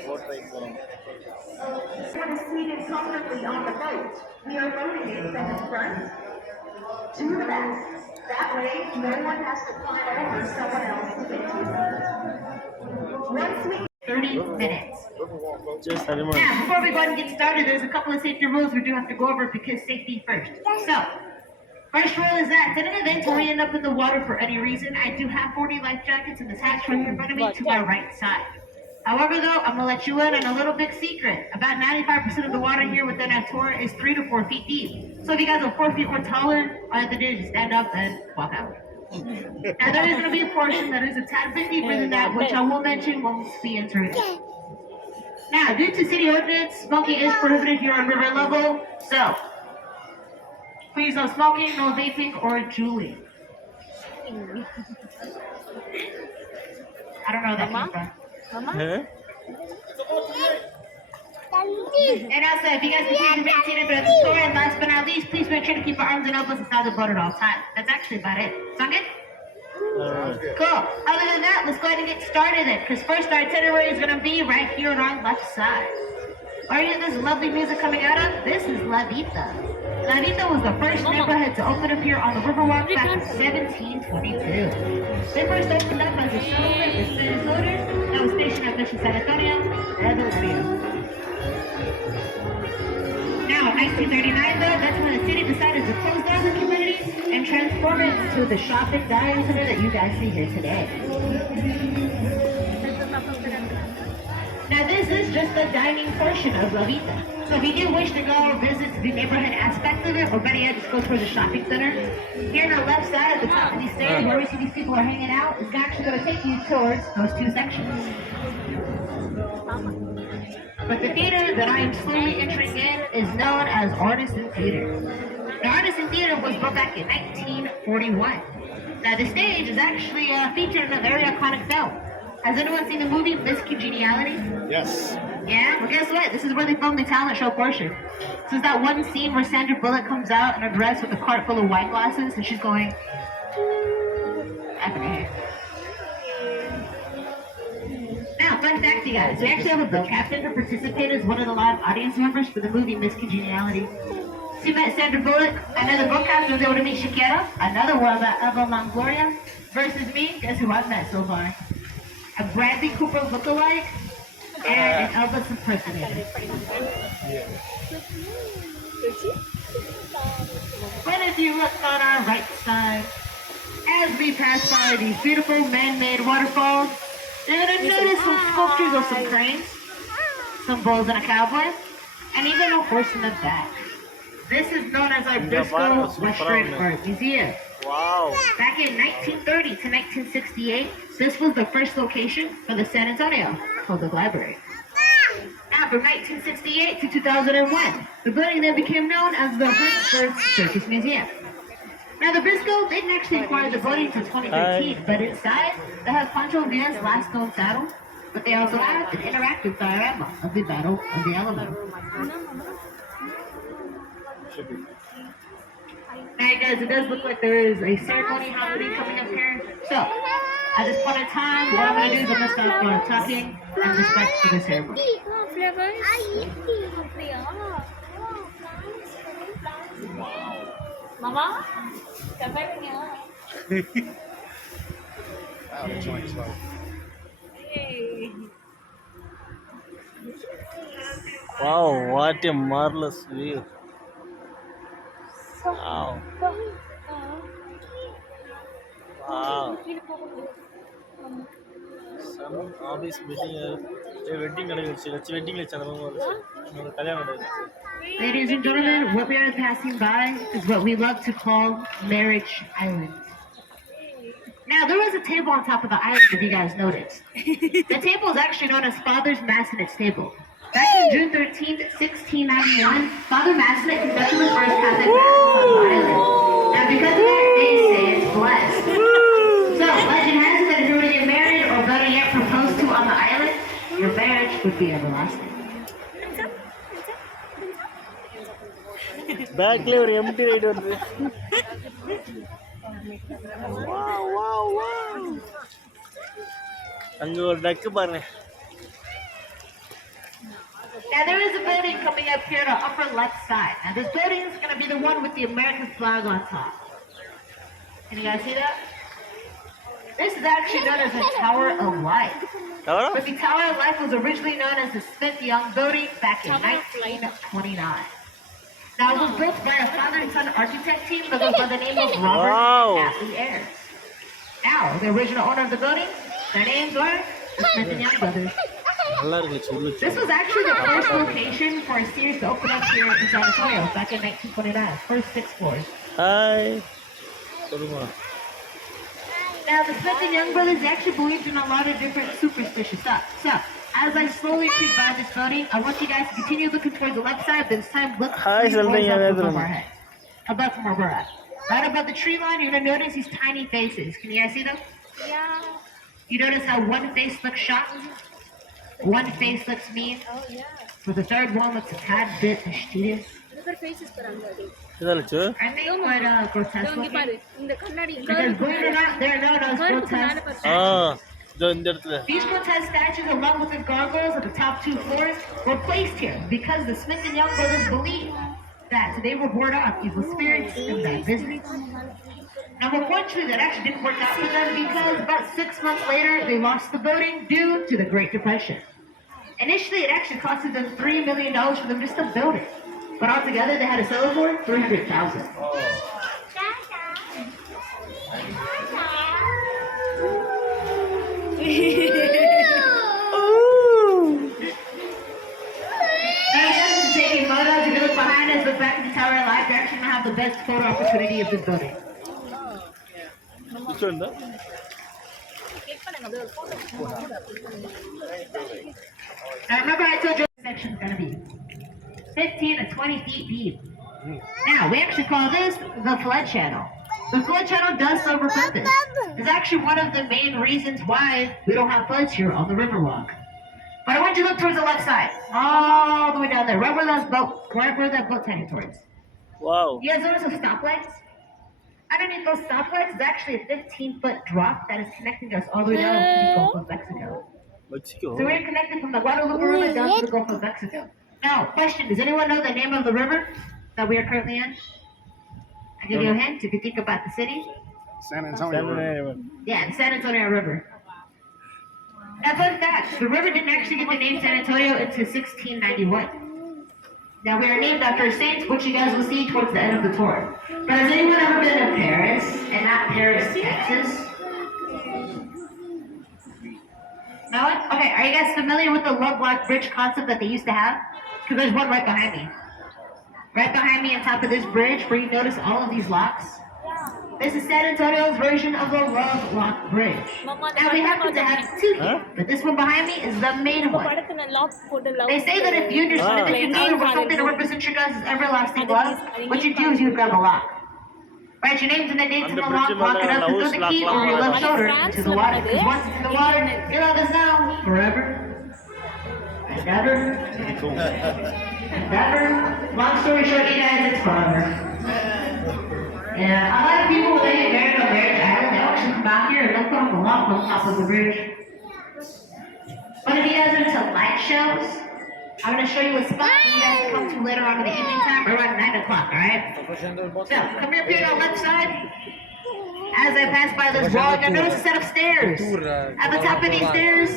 Everyone is seated comfortably on the boat. We are loading it from the front to the back. That way, no one has to climb over someone else to get to it. Once we 30 minutes. Now, before we go ahead and get started, there's a couple of safety rules we do have to go over because safety first. So, first rule is that in an event where we end up in the water for any reason, I do have 40 life jackets in this hatch right in front of me to my right side. However, though, I'm going to let you in on a little big secret. About 95% of the water here within our tour is 3 to 4 feet deep. So if you guys are 4 feet or taller, all you have to do is just stand up and walk out. Now, there is going to be a portion that is a tad bit deeper than that, which I will mention once we enter it. Now, due to city ordinance, smoking is prohibited here on river level. So, please no smoking, no vaping, or juuling. I don't know where that came from. Mama? Huh? And also, if you guys can please remain seated for the story, and last but not least, please make sure to keep your arms and elbows inside the boat at all times. That's actually about it. Sound good? Cool. Other than that, let's go ahead and get started then, because first our itinerary is going to be right here on our left side. Are you this lovely music coming out of? This is La Vita. La Vita was the first neighborhood to open up here on the Riverwalk back in 1722. They first opened up as a settlement with Minnesota that was stationed at Fiesta San Antonio and Villita. Now, in 1939, though, that's when the city decided to close down the community and transform it to the shopping dining center that you guys see here today. Now, this is just the dining portion of La Vita. So if you do wish to go visit the neighborhood aspect of it, or better yet, just go towards the shopping center, here on the left side at the top of these stairs, where we see these people are hanging out, is actually going to take you towards those two sections. But the theater that I am slowly entering in is known as Arneson Theater. The Arneson Theater was built back in 1941. Now, the stage is actually featured in a very iconic film. Has anyone seen the movie Miss Congeniality? Yes. Yeah? Well, guess what? This is where they filmed the talent show portion. This is that one scene where Sandra Bullock comes out in a dress with a cart full of wine glasses, and she's going... Now, fun fact, you guys. We actually have a boat captain who participated as one of the live audience members for the movie Miss Congeniality. So you met Sandra Bullock, another boat captain was able to meet Shakira, another one about Eva Longoria, versus me. Guess who I've met so far? A Bradley Cooper lookalike, and an Elvis impersonator. But if you look on our right side, as we pass by these beautiful man-made waterfalls, you're going to notice some sculptures of some cranes, some bulls and a cowboy, and even a horse in the back. This is known as our Briscoe Western Art Museum. Wow. Back in 1930 to 1968, this was the first location for the San Antonio Public Library. Now, from 1968 to 2001, the building then became known as the Hartford Circus Museum. Now, the Briscoe didn't actually acquire the building until 2013, but inside, they have Pancho Villa's last known saddle, but they also have an interactive diorama of the Battle of the Alamo. Now, guys, it does look like there is a ceremony happening coming up here. So, at this point in time, what I'm going to do is I'm going to stop talking and respect for the ceremony. Mama, kapan niya? Wow, the joint's low. Wow, what a marvelous view. Wow. Wow. Some office meeting, wedding Ladies and gentlemen, what we are passing by is what we love to call Marriage Island. Now, there was a table on top of the island, if you guys noticed. The table is actually known as Father's Massenet's Table. Back in June 13th, 1691, Father Massenet conducted the first Catholic Mass on the island. Now, because of that, they say it's blessed. So, legend has it that if you were to get married, or better yet, proposed to on the island, your marriage would be everlasting. Back layer empty right on this. Wow, wow, wow. அங்க ஒரு டக்கு பாருங்க. Now there is a building coming up here to upper left side. Now this building is going to be the one with the American flag on top. Can you guys see that? This is actually known as the Tower of Life. ఎవరు But the Tower of Life was originally known as the Smith Young Building back in 1929. Now it was built by a father and son architect team that goes by the name of Robert Wow. and Kathy Ayers. Now, the original owner of the building, their names were the Smith and Young Brothers. நல்லா இருக்கு சொல்லு This was actually the first location for a series to open up here in San Antonio back in 1929. First 6 floors. Hi சொல்லுங்க Now, the Smith and Young brothers actually believed in a lot of different superstitious stuff. So, as I slowly creep by this building, I want you guys to continue looking towards the left side, but this time look Hi, towards Saldana, up above Saldana. our head. Above from where we're at. Right above the tree line, you're going to notice these tiny faces. Can you guys see them? Yeah. You notice how one face looks shocked? One face looks mean? Oh, yeah. So the third one looks a tad bit mischievous. Other faces பராங்க அது. இதாலச்சு Aren't they quite grotesque இங்க looking? பாரு இந்த கண்ணாடி Because believe it or not, they're known as grotesque. ஆ இதோ இந்த இடத்துல These grotesque statues, along with the gargoyles at the top 2 floors, were placed here because the Smith and Young brothers believed that they would ward off evil spirits and bad business. Now, unfortunately, that actually didn't work out for them because about 6 months later, they lost the building due to the Great Depression. Initially, it actually costed them $3 million for them just to build it. But altogether, they had to sell it for $300,000. Taking photos, if you look behind us, look back at the Tower of Life, you're actually going to have the best photo opportunity of this building. which one da click பண்ணுங்க அப்படியே ஒரு photo. Now remember I told you this section is going to be 15 to 20 feet deep. Now, we actually call this the flood channel. The flood channel does serve a purpose. It's actually one of the main reasons why we don't have floods here on the Riverwalk. But I want you to look towards the left side. All the way down there. Right where that boat's heading towards. wow You guys notice those stoplights? Underneath those stoplights is actually a 15-foot drop that is connecting us all the way down to the Gulf of Mexico. வச்சிக்கோ So we're connected from the Guadalupe River down to the Gulf of Mexico. Now, question, does anyone know the name of the river that we are currently in? I'll give you a hint if you think about the city. San Antonio. River. Yeah, the San Antonio River. Now, fun fact, the river didn't actually get the name San Antonio until 1691. Now, we are named after a saint, which you guys will see towards the end of the tour. But has anyone ever been to Paris, and not Paris, Texas? No one? Okay, are you guys familiar with the love lock bridge concept that they used to have? Because there's one right behind me. Right behind me on top of this bridge, where you notice all of these locks. This is San Antonio's version of the Love Lock Bridge. Now we happen to have 2 here, but this one behind me is the main one. படத்துல lock போட்டு love They say that if you understand that you know with something to represent your guys' everlasting love, what you do is you grab a lock. Write your names and the dates in the lock, lock it up, and throw the key over your left shoulder into the water. Because once it's in the water, your love is now forever and ever and ever. Long story short, you guys, it's forever. Yeah, a lot of people when they get married on Marriage Island, they actually come out here and they'll put up a lock on top of the bridge. But if you guys are into light shows, I'm going to show you a spot that you guys can come to later on in the evening time around 9 o'clock, alright? So, come up here on the left side. As I pass by this wall, you'll notice a set of stairs. At the top of these stairs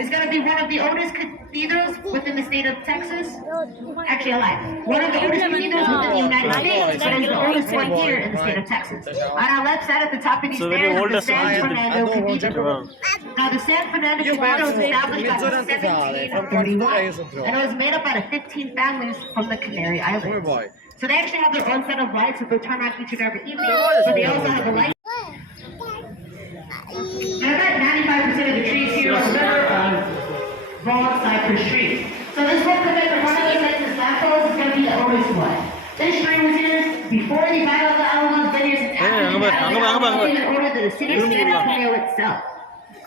is going to be one of the oldest cathedrals within the state of Texas. Actually, alive. One of the oldest cathedrals within the United States, but it's the oldest one here in the state of Texas. On our left side at the top of these So very stairs is the oldest San one. Fernando Cathedral. Now, the San Fernando Cathedral was established by 1731, and it was made up out of 15 families from the Canary Islands. So they actually have their own set of lights that they turn on each and every evening, but they also have a light. Now, about 95% of the trees here on the river are broad cypress trees. So this one coming in front of you next to Slackpost is going to be the oldest one. This tree was here before the Battle of the Alamo, then years after the Battle of the Alamo, even older than the city of San Antonio itself.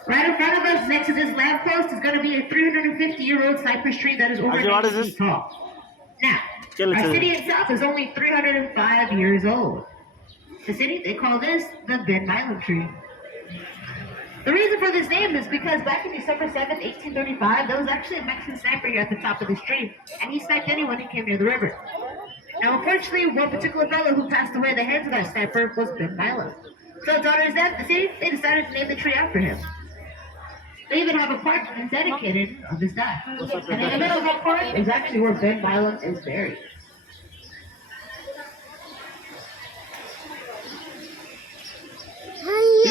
Right in front of us, next to this lamppost, is going to be a 350-year-old cypress tree that is over 8 feet tall. Now, our city itself is only 305 years old. The city, they call this the Ben Milam tree. The reason for this name is because back in December 7th, 1835, there was actually a Mexican sniper here at the top of the stream, and he sniped anyone who came near the river. Now, unfortunately, one particular fellow who passed away at the hands of that sniper was Ben Milo. So, in honor of that, the city, they decided to name the tree after him. They even have a park dedicated of his death. And in the middle of that park is actually where Ben Milo is buried.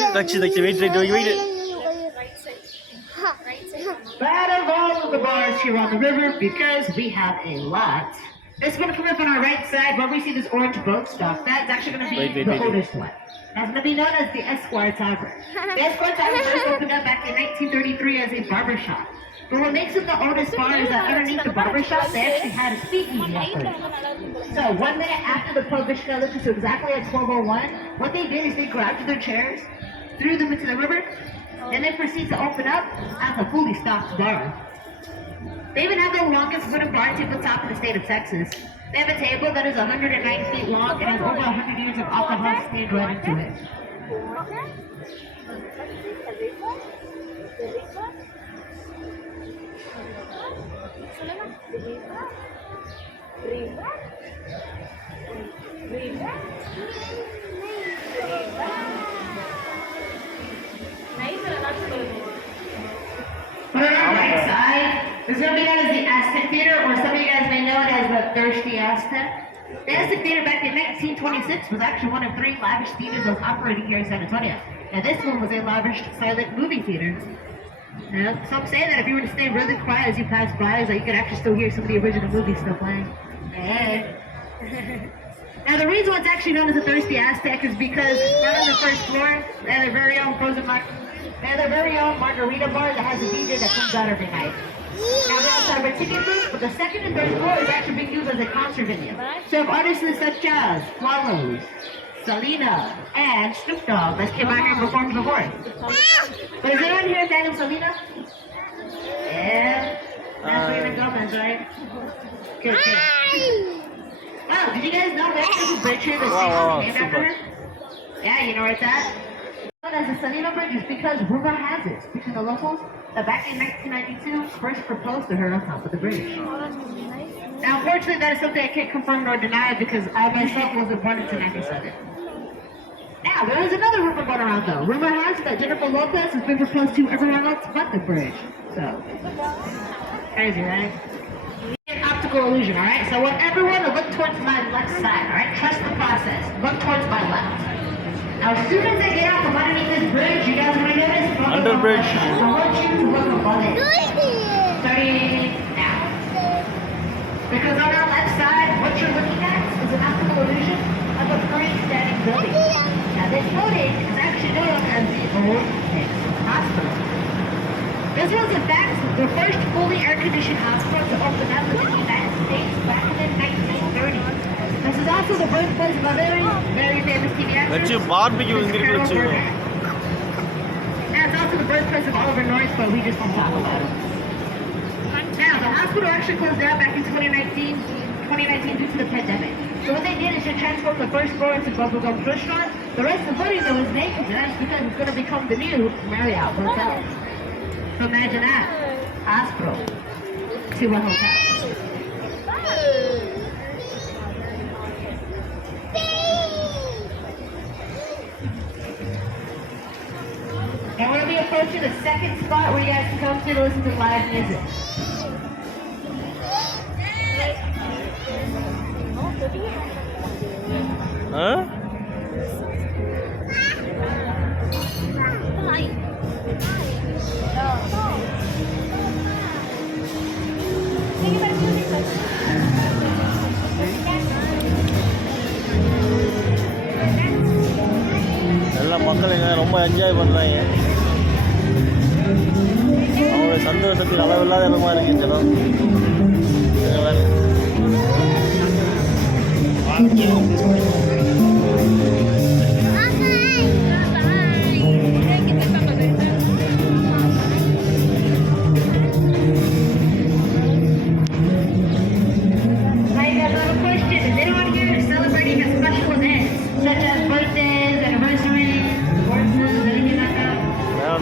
Out of all of the bars here on the river, because we have a lot, this one coming up on our right side, where we see this orange boat stop, that's actually going to be the oldest one. That's going to be known as the Esquire Tavern. The Esquire Tavern first opened up back in 1933 as a barber shop. But what makes it the oldest bar is that underneath the barber shop, they actually had a speakeasy at first. So 1 minute after the prohibition lifted, so exactly at 12:01, what they did is they grabbed their chairs, threw them into the river, and then proceed to open up as a fully stocked bar. They even have the longest wooden bar tabletop in the state of Texas. They have a table that is 109 feet long and has over 100 years of alcohol stained right into it. But on our right side, there's going to be known as the Aztec Theater, or some of you guys may know it as the Thirsty Aztec. The Aztec Theater back in 1926 was actually one of 3 lavish theaters that was operating here in San Antonio. Now this one was a lavish silent movie theater. Now, some say that if you were to stay really quiet as you pass by, is that you could actually still hear some of the original movies still playing. Hey. Now the reason why it's actually known as the Thirsty Aztec is because right on the first floor, they have their very own margarita bar that has a DJ that comes out every night. Now we also have our ticket booth, but the second and third floor is actually being used as a concert venue. So if artists such as Flowers, Selena, and Snoop Dogg that came out here and performed before. But is anyone here Daniel Selena? Yeah. That's Selena Gomez, right? Good, good. Wow, did you guys know that there's a bridge here that's named after her? Yeah, you know where it's at? Known as the Selena Bridge is because rumor has it, speaking of locals, that back in 1992, first proposed to her on top of the bridge. Now, unfortunately, that is something I can't confirm nor deny because I myself wasn't born until 97. Now, there is another rumor going around though. Rumor has it that Jennifer Lopez has been proposed to everyone else but the bridge. So, crazy, right? An optical illusion, alright? So I want everyone to look towards my left side, alright? Trust the process. Look towards my left. Now, as soon as I get out from underneath this bridge, you guys want to notice? Under bridge. I want you to look above it. Starting now. Because on our left side, what you're looking at is an optical illusion of a freestanding building. Now, this building is actually known as the Old Mix Hospital. This was, in fact, the first fully air-conditioned hospital to open up in the United States back in the 1930s. This is also the birthplace of a very, very famous TV actress. Let's barbecue in the kitchen. And it's also the birthplace of Oliver North, but we just won't talk about it. Now, the hospital actually closed down back in 2019 due to the pandemic. So what they did is to transform the first floor into Bubblegum's restaurant. The rest of the building though was vacant, and that's because it's going to become the new Marriott Hotel. So imagine that. Hospital to a hotel. And we're going to be approaching the second spot where you guys can come to listen to live music. Huh? எல்லா மக்களுங்க ரொம்ப enjoy பண்ணுறாங்க. அவங்களோட சந்தோஷத்துக்கு அளவில்லாத இடமா இருக்கு இந்த இடம்.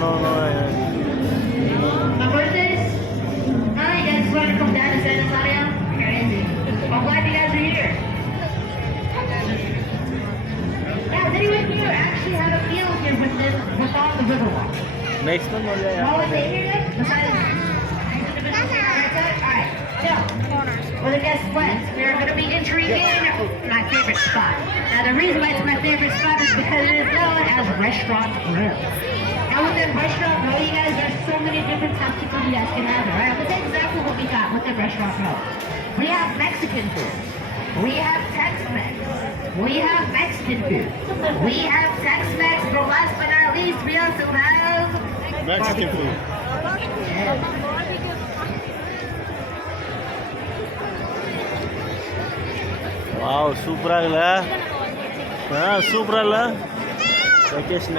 No. Next one only. All in here besides these individuals here on our side? Alright, so, well then guess what? We're going to be entering in my favorite spot. Now the reason why it's my favorite spot is because it is known as Restaurant Grill. Now within Restaurant Grill, you guys, there's so many different types of food you guys can have, right? Let's say exactly what we got within Restaurant Grill. We have Mexican food. We have Tex-Mex. We have Mexican food. We have Tex-Mex, but last but not least, we also have Mexican food. Wow, super agla. Super agla. Vacation.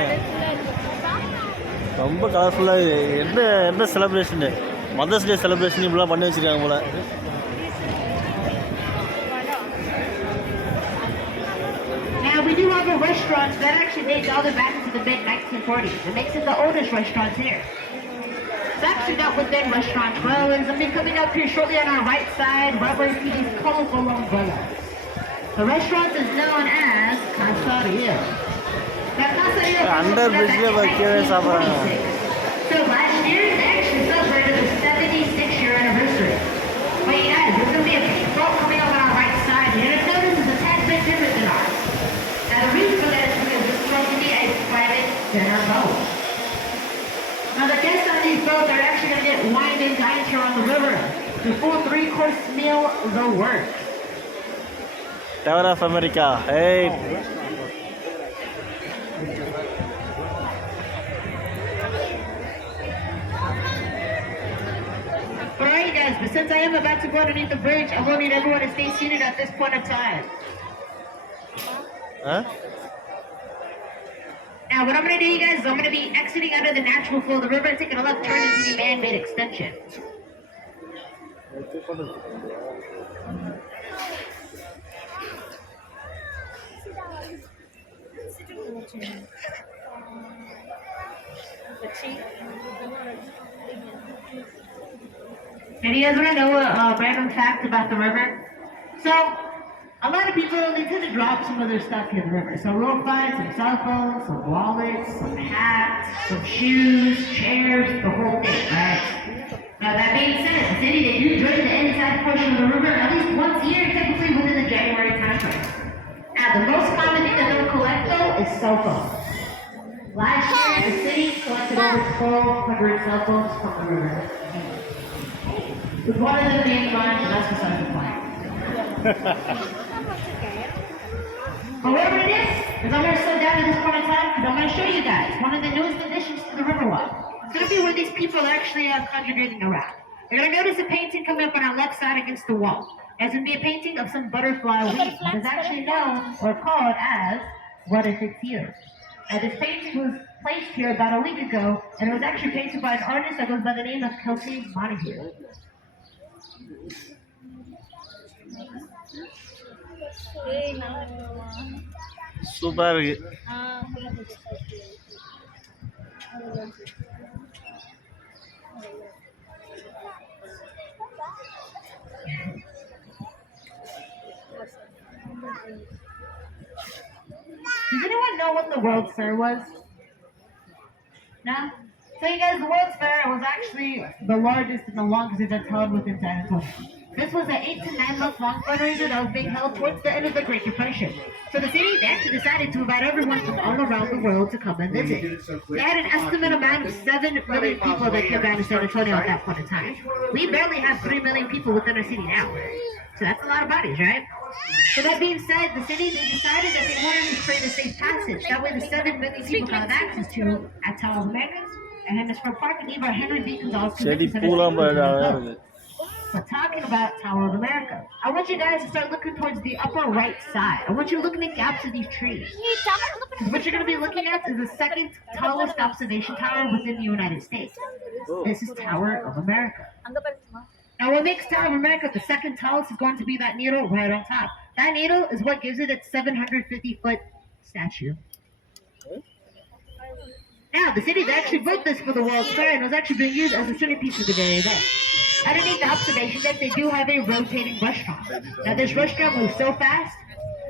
ரொம்ப கலர்ஃபுல்லாக என்ன celebration mother's day celebration இப்படிலாம் பண்ணி வச்சுருக்காங்க போல. Now we do have a restaurant that actually dates all the way back into the mid-1940s. It makes it the oldest restaurant here. It's actually not within Restaurant Grill. It's going to be coming up here shortly on our right side, right where you see these colorful umbrellas. The restaurant is known as Casario. Under bridge le vakkave saapradanga. So last year they actually celebrated their 76-year anniversary. But you guys, there's going to be a big boat coming up on our right side. You're going to notice it's a tad bit different than ours. Now the reason for that is because this is going to be a private dinner boat. Now the guests on these boats are actually going to get wine and dined here on the river. The full 3-course meal, the works. Tower of America. Hey. Alright guys, but since I am about to go underneath the bridge, I will need everyone to stay seated at this point in time. Huh? Now what I'm going to do, you guys, is I'm going to be exiting out of the natural flow of the river and taking a left turn into the man-made extension. And you guys want to know a random fact about the river? So, a lot of people, they tend to drop some of their stuff in the river. So we'll find some cell phones, some wallets, some hats, some shoes, chairs, the whole thing, right? Now that being said, the city, they do drain the inside portion of the river at least once a year, typically within the January timeframe. Now the most common thing that they'll collect though is cell phones. Last year, the city collected over 1,200 cell phones from the river. With one of them being gone, and that's beside the point. But whatever it is I'm going to slow down at this point in time because I'm going to show you guys one of the newest additions to the Riverwalk. It's going to be where these people are actually congregating around. You're going to notice a painting coming up on our left side against the wall. It's going to be a painting of some butterfly wings. It's actually known or called as What If It's You? Now this painting was placed here about a week ago, and it was actually painted by an artist that goes by the name of Kelsey Montague. Super. Does anyone know what the World's Fair was? No? So you guys, the World's Fair was actually the largest and the longest event held within San Antonio. This was an 8 to 9 month long fundraiser that was being held towards the end of the Great Depression. So the city, they actually decided to invite everyone from all around the world to come and visit. They had an estimate amount of 7 million people that came down to San Antonio at that point in time. We barely have 3 million people within our city now. So that's a lot of bodies, right? So that being said, the city, they decided that they wanted to create a safe passage. That way the 7 million people can have access to at Tower of America and HemisFair Park and even Henry B. Gonzalez. But talking about Tower of America, I want you guys to start looking towards the upper right side. I want you looking at gaps of these trees. What you're going to be looking at is the second tallest observation tower within the United States. This is Tower of America. Now what makes Tower of America the second tallest is going to be that needle right on top. That needle is what gives it its 750-foot statue. Now, the city actually built this for the World's Fair and was actually being used as a centerpiece of the day event. Underneath the observation deck, they do have a rotating restaurant. Now, this restaurant moves so fast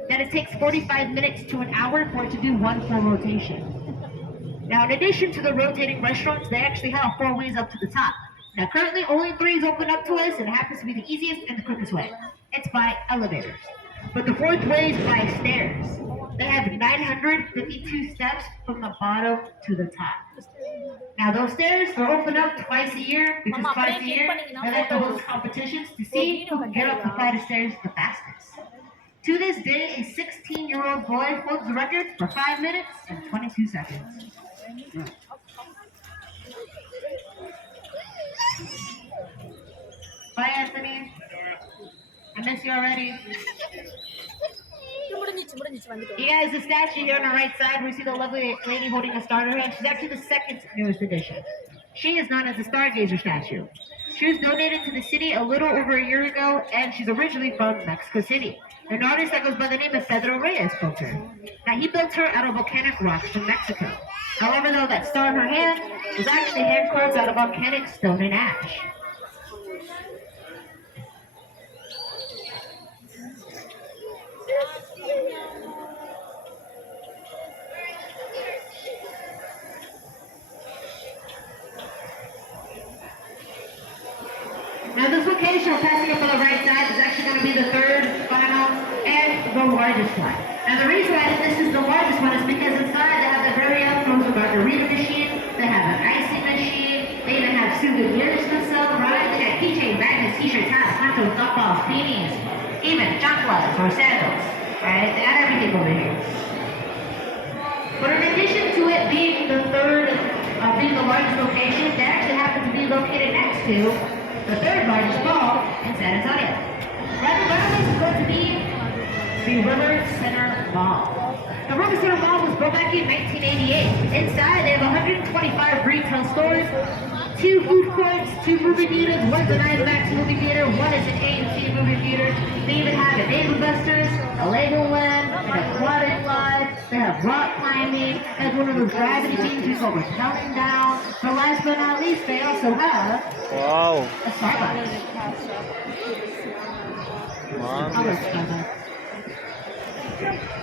that it takes 45 minutes to an hour for it to do one full rotation. Now, in addition to the rotating restaurants, they actually have 4 ways up to the top. Now, currently, only 3 is open up to us, and it happens to be the easiest and the quickest way. It's by elevators. But the 4th way is by stairs. They have 952 steps from the bottom to the top. Now, those stairs, they're open up twice a year, because twice a year, they like to host competitions to see who can get up the flight of stairs the fastest. To this day, a 16-year-old boy holds the record for 5 minutes and 22 seconds. Bye, Anthony. I miss you already. You guys, the statue here on the right side, we see the lovely lady holding a star in her hand. She's actually the 2nd newest addition. She is known as the Stargazer statue. She was donated to the city a little over a year ago, and she's originally from Mexico City. An artist that goes by the name of Pedro Reyes built her. Now, he built her out of volcanic rocks from Mexico. However, though, that star in her hand was actually hand carved out of volcanic stone and ash. Now, this location we're passing up on the right side is actually going to be the 3rd, final, and the largest one. Now, the reason why this is the largest one is because inside they have the very own frozen margarita machine, they have an icing machine, they even have souvenirs to sell, right? They got keychain, magnets, t-shirts, hats, ponchos, golf balls, paintings, even chanclas or sandals, right? They got everything over here. But in addition to it being the 3rd, being the largest location, they actually happen to be located next to the 3rd largest mall in San Antonio. Right around this is going to be the Rivercenter Mall. The Rivercenter Mall was built back in 1988. Inside, they have 125 retail stores, 2 food courts, 2 movie theaters. One's an IMAX movie theater, one is an AMC movie theater. They even have a Dave & Buster's, a Legoland, an aquatic slide. They have rock climbing. There's one of those gravity beams you go counting down. But last but not least, they also have a Starbucks.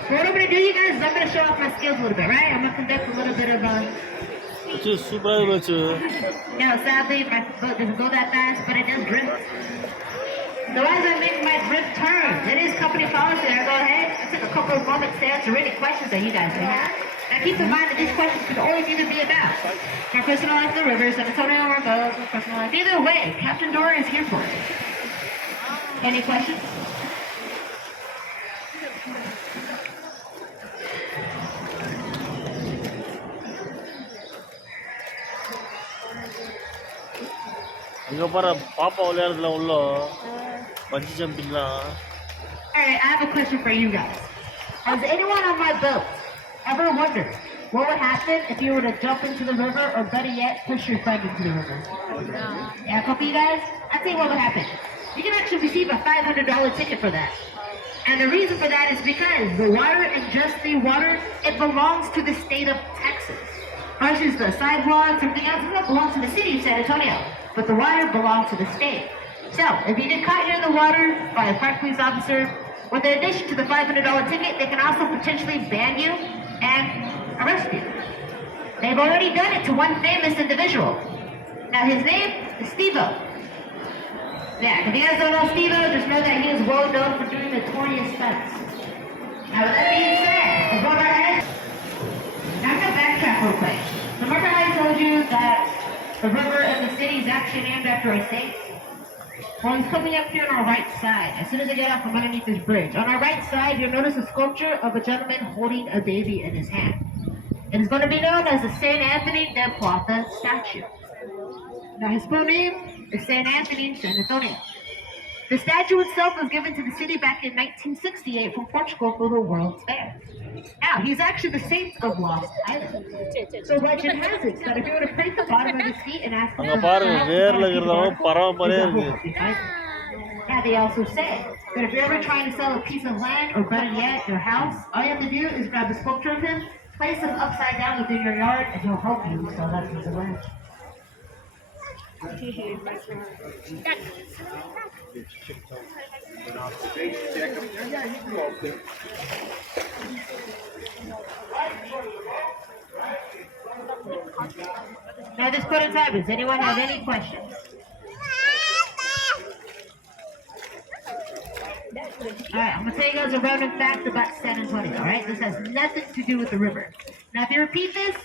So what I'm going to do, you guys, is I'm going to show off my skills a little bit, right? I'm going to conduct a little bit of No, sadly, my boat doesn't go that fast, but it does drift. So as I make my drift turns, it is company policy. I go ahead and take a couple of moments to answer any questions that you guys may have. Now keep in mind that these questions could always either be about my personal life, the river, San Antonio, or both, my personal life. Either way, Captain Dora is here for it. Any questions? Alright, I have a question for you guys. Has anyone on my boat ever wondered what would happen if you were to jump into the river, or better yet, push your friend into the river? Yeah, a couple of you guys? I'll tell you what would happen. You can actually receive a $500 ticket for that. And the reason for that is because the water, and just the water, it belongs to the state of Texas. Versus the sidewalks, everything else, it belongs to the city of San Antonio. But the water belongs to the state. So, if you get caught here in the water by a park police officer, with the addition to the $500 ticket, they can also potentially ban you and arrest you. They've already done it to one famous individual. Now, his name is Steve-O. Yeah, if you guys don't know Steve-O, just know that he is well known for doing notorious stunts. Now, with that being said, above our heads, now I'm going to backtrack real quick. Remember how I told you that the river and the city is actually named after a saint? Well, it's coming up here on our right side. As soon as I get off from underneath this bridge, on our right side, you'll notice a sculpture of a gentleman holding a baby in his hand. It is going to be known as the St. Anthony de Plata statue. Now, his full name is St. Anthony San Antonio. The statue itself was given to the city back in 1968 from Portugal for the World's Fair. Now, he's actually the saint of Lost Island. So legend has it that if you were to place the bottom of his feet and ask him for help, now they also say that if you're ever trying to sell a piece of land, or better yet, your house, all you have to do is grab a sculpture of him, place him upside down within your yard, and he'll help you sell that piece of land. Now this put in time. Does anyone have any questions? Alright, I'm gonna tell you guys a random fact about San Antonio, alright? This has nothing to do with the river. Now if you repeat this,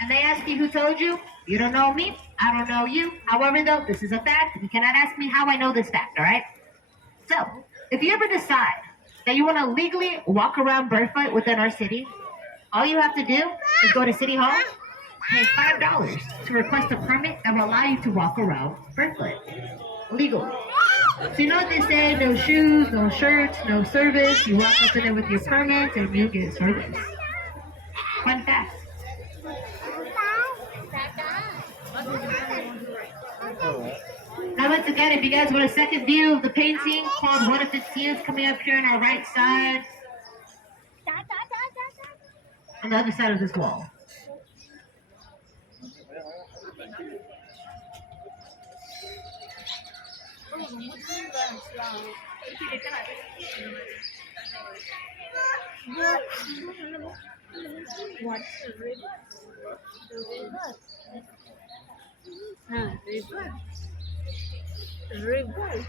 and they ask you who told you, you don't know me, I don't know you. However though, this is a fact, and you cannot ask me how I know this fact, alright? So, if you ever decide that you wanna legally walk around barefoot within our city, all you have to do is go to City Hall, pay $5 to request a permit that will allow you to walk around barefoot. Legally. So you know what they say, no shoes, no shirts, no service. You walk up in there with your permit and you get service. Fun fact. Now once again, if you guys want a second view of the painting called What If It's You, it's coming up here on our right side. On the other side of this wall. What's the river? The river. River.